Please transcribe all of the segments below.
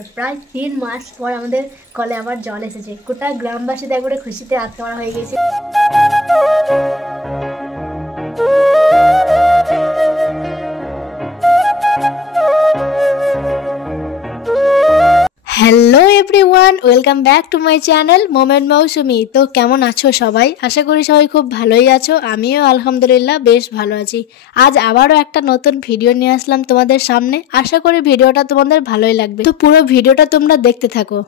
যে প্রায় 3 মাস পর আমাদের কলে আবার জল এসেছে। গোটা গ্রামবাসীদের একবারে খুশিতে আত্মহারা হয়ে গেছে। Hello everyone, welcome back to my channel moment Moushumi. তো কেমন আছো সবাই? আশা করি সবাই খুব ভালোই আছো। আমিও আলহামদুলিল্লাহ বেশ ভালো আছি। আজ আবারও একটা নতুন ভিডিও নিয়ে আসলাম তোমাদের সামনে। আশা করি ভিডিওটা তোমাদের ভালোই লাগবে, তো পুরো ভিডিওটা তোমরা দেখতে থাকো।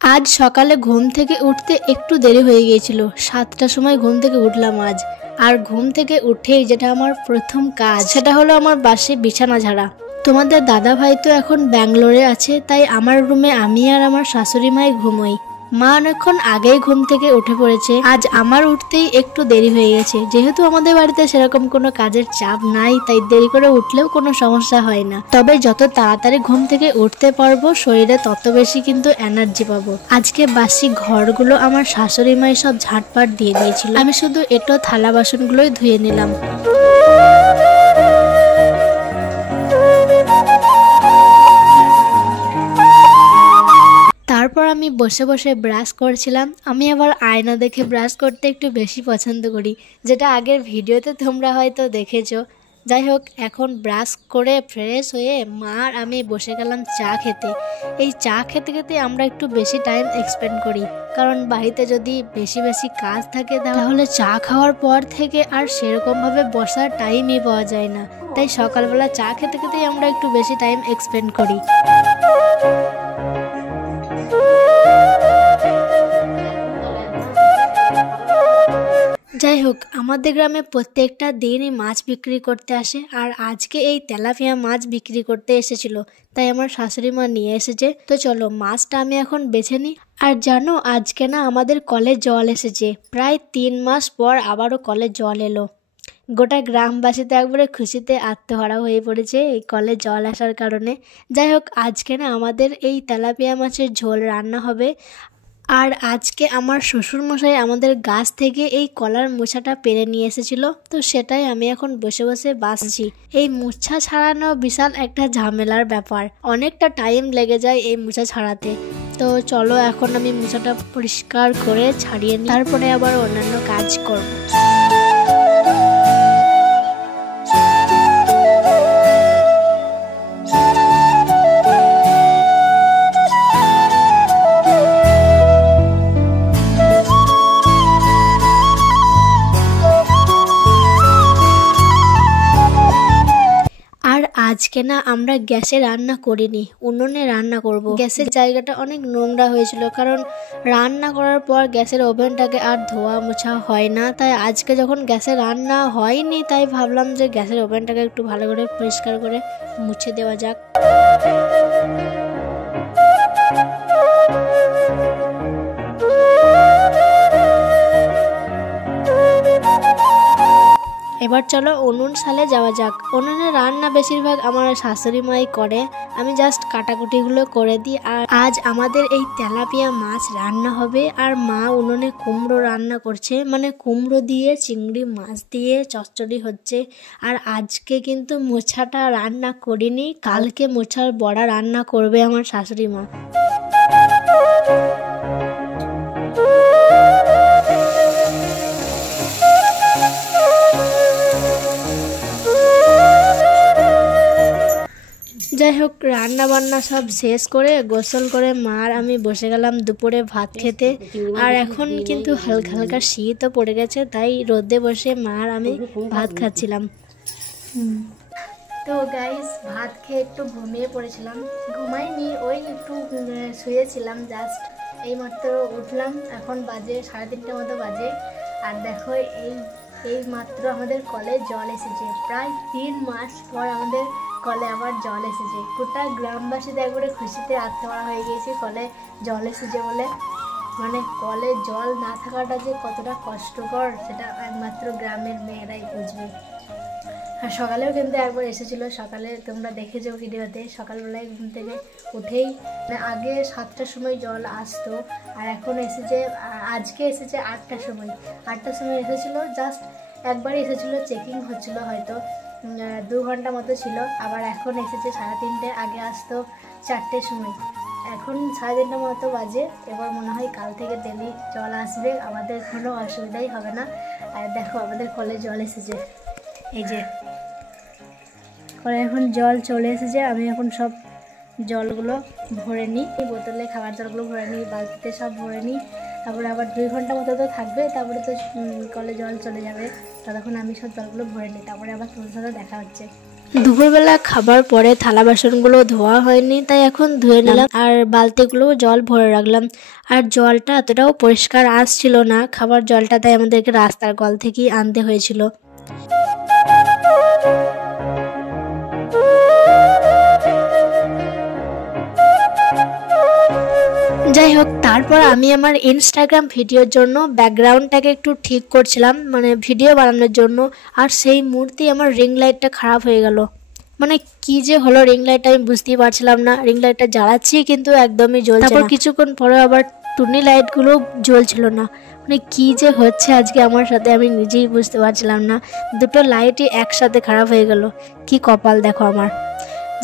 আজ সকালে ঘুম থেকে উঠতে একটু দেরি হয়ে গিয়েছিল। 7টার সময় ঘুম থেকে উঠলাম আজ। আর ঘুম থেকে উঠেই যেটা আমার প্রথম কাজ সেটা হলো আমার বাসে বিছানা ঝাড়া। তোমাদের দাদা ভাই তো এখন ব্যাঙ্গালোরে আছে, তাই আমার রুমে আমি আর আমার শাশুড়ি মাই ঘুমোই। মা অনেকক্ষণ আগেই ঘুম থেকে উঠে পড়েছে। আজ আমার উঠতেই একটু দেরি হয়ে গেছে। যেহেতু আমাদের বাড়িতে সেরকম কোনো কাজের চাপ নাই, তাই দেরি করে উঠলেও কোনো সমস্যা হয় না। তবে যত তাড়াতাড়ি ঘুম থেকে উঠতে পারবো শরীরে তত বেশি কিন্তু এনার্জি পাবো। আজকে বাসি ঘরগুলো আমার শাশুড়ি মাই সব ঝাঁটপাট দিয়ে দিয়েছিল। আমি শুধু এটো থালা বাসনগুলোই ধুয়ে নিলাম। তারপর আমি বসে বসে ব্রাশ করছিলাম। আমি আবার আয়না দেখে ব্রাশ করতে একটু বেশি পছন্দ করি, যেটা আগের ভিডিওতে তোমরা হয়তো দেখেছো। যাই হোক, এখন ব্রাশ করে ফ্রেশ হয়ে মা আর আমি বসে গেলাম চা খেতে। এই চা খেতে খেতে আমরা একটু বেশি টাইম এক্সপেন্ড করি, কারণ বাড়িতে যদি বেশি বেশি কাজ থাকে তাহলে চা খাওয়ার পর থেকে আর সেরকমভাবে বসার টাইমই পাওয়া যায় না। তাই সকালবেলা চা খেতে খেতেই আমরা একটু বেশি টাইম এক্সপেন্ড করি। যাই হোক, আমাদের গ্রামে প্রত্যেকটা দিনই মাছ বিক্রি করতে আসে, আর আজকে এই তেলাপিয়া মাছ বিক্রি করতে এসেছিল, তাই আমার শাশুড়ি মা নিয়ে এসেছে। তো চলো মাছটা আমি এখন বেছে নিই। আর জানো, আজকে না আমাদের কলে জল এসেছে। প্রায় 3 মাস পর আবারও কলে জল এলো। গোটা গ্রামবাসী তো একবারে খুশিতে আত্মহারা হয়ে পড়েছে এই কলে জল আসার কারণে। যাই হোক, আজকে না আমাদের এই তেলাপিয়া মাছের ঝোল রান্না হবে। আর আজকে আমার শ্বশুরমশাই আমাদের গাছ থেকে এই কলার মোছাটা পেরে নিয়ে এসেছিল, তো সেটাই আমি এখন বসে বসে বাছছি। এই মোছা ছাড়ানো বিশাল একটা ঝামেলার ব্যাপার, অনেকটা টাইম লেগে যায় এই মোছা ছাড়াতে। তো চলো এখন আমি মোছাটা পরিষ্কার করে ছাড়িয়ে নিই, তারপরে আবার অন্যান্য কাজ করব। আজকে না আমরা গ্যাসে রান্না করিনি, উনুনে রান্না করব। গ্যাসের জায়গাটা অনেক নোংরা হয়েছিল, কারণ রান্না করার পর গ্যাসের ওভেনটাকে আর ধোয়া মোছা হয় না। তাই আজকে যখন গ্যাসে রান্না হয়নি, তাই ভাবলাম যে গ্যাসের ওভেনটাকে একটু ভালো করে পরিষ্কার করে মুছে দেওয়া যাক। এবার চলো উনুন সালে যাওয়া যাক। উনুনে রান্না বেশিরভাগ আমার শাশুড়ি মাই করে, আমি জাস্ট কাটাকুটিগুলো করে দিই। আর আজ আমাদের এই তেলাপিয়া মাছ রান্না হবে, আর মা উনুনে কুমড়ো রান্না করছে, মানে কুমড়ো দিয়ে চিংড়ি মাছ দিয়ে চচ্চড়ি হচ্ছে। আর আজকে কিন্তু মোছাটা রান্না করিনি, কালকে মোছার বড়া রান্না করবে আমার শাশুড়ি মা। যাই হোক, রান্না বান্না সব শেষ করে গোসল করে মা আর আমি বসে গেলাম দুপুরে ভাত খেতে। আর এখন কিন্তু হালকা হালকা শীতও পড়ে গেছে, তাই রোদে বসে মা আর আমি ভাত খাচ্ছিলাম। তো গাইস, ভাত খেয়ে একটু ঘুমিয়ে পড়েছিলাম। ঘুমাইনি, ওই একটু শুয়েছিলাম জাস্ট। এইমাত্র উঠলাম, এখন বাজে 3:30 মতো বাজে। আর দেখো, এই মাত্র আমাদের কলে জল এসেছে। প্রায় 3 মাস পর আমাদের কলে আবার জল এসেছে। গোটা গ্রামবাসীদের একবারে খুশিতে আত্মহারা হয়ে গিয়েছে কলে জল এসেছে বলে। মানে কলে জল না থাকাটা যে কতটা কষ্টকর সেটা একমাত্র গ্রামের মেয়েরাই বুঝবে। আর সকালেও কিন্তু একবার এসেছিলো, সকালে তোমরা দেখেছো ভিডিওতে। সকালবেলায় ঘুম থেকে উঠেই আগে 7টার সময় জল আসতো, আর এখন এসেছে, আজকে এসেছে 8টার সময়। 8টার সময় এসেছিলো, জাস্ট একবারই এসেছিলো, চেকিং হচ্ছিলো, হয়তো 2 ঘন্টা মতো ছিল। আবার এখন এসেছে 3:30, আগে আসতো 4টের সময়। এখন 3:30 মতো বাজে। এবার মনে হয় কাল থেকে ডেলি জল আসবে, আমাদের কোনো অসুবিধাই হবে না। আর দেখো আমাদের কলে জল এসেছে, এই যে কলে এখন জল চলে এসেছে। আমি এখন সব জলগুলো ভরে নিই, বোতলে খাবার জলগুলো ভরে নিই, বালতিতে সব ভরে নিই। তারপরে আবার 2 ঘন্টা মতো তো থাকবে, তারপরে তো কলে জল চলে যাবে। ততক্ষণ আমি সব জলগুলো ভরে নিই, তারপরে আবার তোমার সাথে দেখা হচ্ছে। দুপুরবেলা খাবার পরে থালা বাসনগুলো ধোয়া হয়নি, তাই এখন ধুয়ে নিলাম আর বালতিগুলো জল ভরে রাখলাম। আর জলটা এতটাও পরিষ্কার আসছিল না, খাবার জলটা, তাই আমাদেরকে রাস্তার কল থেকেই আনতে হয়েছিল। যাই হোক, তারপর আমি আমার ইনস্টাগ্রাম ভিডিওর জন্য ব্যাকগ্রাউন্ডটাকে একটু ঠিক করছিলাম, মানে ভিডিও বানানোর জন্য। আর সেই মুহূর্তে আমার রিং লাইটটা খারাপ হয়ে গেল। মানে কি যে হলো, রিং লাইটটা আমি বুঝতেই পারছিলাম না। রিং লাইটটা জ্বালাচ্ছি কিন্তু একদমই জ্বলছে না। তারপর কিছুক্ষণ পরে আবার টুনি লাইটগুলো জ্বলছিল না। মানে কি যে হচ্ছে আজকে আমার সাথে, আমি নিজেই বুঝতে পারছিলাম না। দুটো লাইটই একসাথে খারাপ হয়ে গেল, কি কপাল দেখো আমার।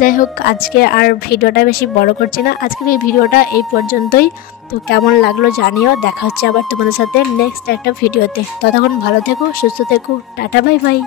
যাই হোক, আজকে আর ভিডিওটা বেশি বড় করছি না, আজকের এই ভিডিওটা এই পর্যন্তই। তো কেমন লাগলো জানিও। দেখা হচ্ছে আবার তোমাদের সাথে নেক্সট একটা ভিডিওতে। ততক্ষণ ভালো থেকো, সুস্থ থেকো, টাটা বাই বাই।